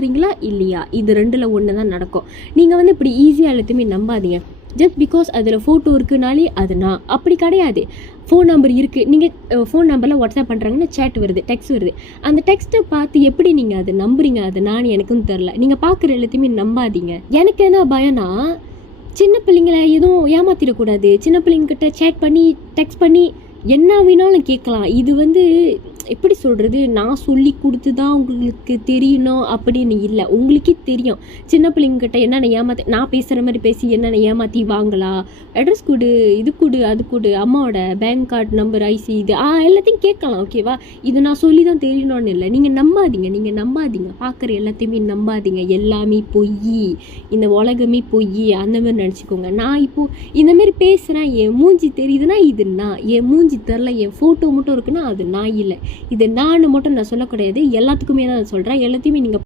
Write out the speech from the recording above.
ஆசைப்படுறீங்களா இல்லையா, இது 2ல் ஒன்று தான் நடக்கும். நீங்கள் வந்து இப்படி ஈஸியாக எல்லாத்தையுமே நம்பாதீங்க. ஜஸ்ட் பிகாஸ் அதில் ஃபோட்டோ இருக்குனாலே அது நான் அப்படி கிடையாது. ஃபோன் நம்பர் இருக்குது, நீங்கள் ஃபோன் நம்பரில் வாட்ஸ்அப் பண்ணுறாங்கன்னா சேட் வருது, டெக்ஸ்ட் வருது. அந்த டெக்ஸ்ட்டை பார்த்து எப்படி நீங்கள் அதை நம்புறீங்க, அது நான் எனக்கும் தெரில. நீங்கள் பார்க்குற எல்லாத்தையுமே நம்பாதீங்க. எனக்கு என்ன பயம்னா, சின்ன பிள்ளைங்களை எதுவும் ஏமாற்றிடக்கூடாது. சின்ன பிள்ளைங்கிட்ட சேட் பண்ணி டெக்ஸ்ட் பண்ணி என்ன வேணாலும் கேட்கலாம். இது வந்து எப்படி சொல்கிறது, நான் சொல்லி கொடுத்து தான் உங்களுக்கு தெரியணும் அப்படின்னு இல்லை. உங்களுக்கே தெரியும் சின்ன பிள்ளைங்கிட்ட என்னென்ன ஏமாற்றி, நான் பேசுகிற மாதிரி பேசி என்னென்ன ஏமாற்றி வாங்கலாம், அட்ரஸ் கொடு, இது கொடு, அது கொடு, அம்மாவோட பேங்க் கார்டு நம்பர், ஐசி, இது எல்லாத்தையும் கேட்கலாம். ஓகேவா, இது நான் சொல்லி தான் தெரியணும்னு இல்லை. நீங்கள் நம்பாதீங்க, பார்க்குற எல்லாத்தையுமே நம்பாதீங்க. எல்லாமே பொய், இந்த உலகமே பொய், அந்த மாதிரி நினச்சிக்கோங்க. நான் இப்போது இந்தமாரி பேசுகிறேன், என் மூஞ்சி தெரியுதுன்னா இது நான், என் மூஞ்சி தெரில, என் ஃபோட்டோ மட்டும் இருக்குன்னா அது நான் இல்லை. இது நான் மட்டும் நான் சொல்லக்கூடாது, எல்லாத்துக்குமே தான் சொல்கிறேன். எல்லாத்தையுமே நீங்கள்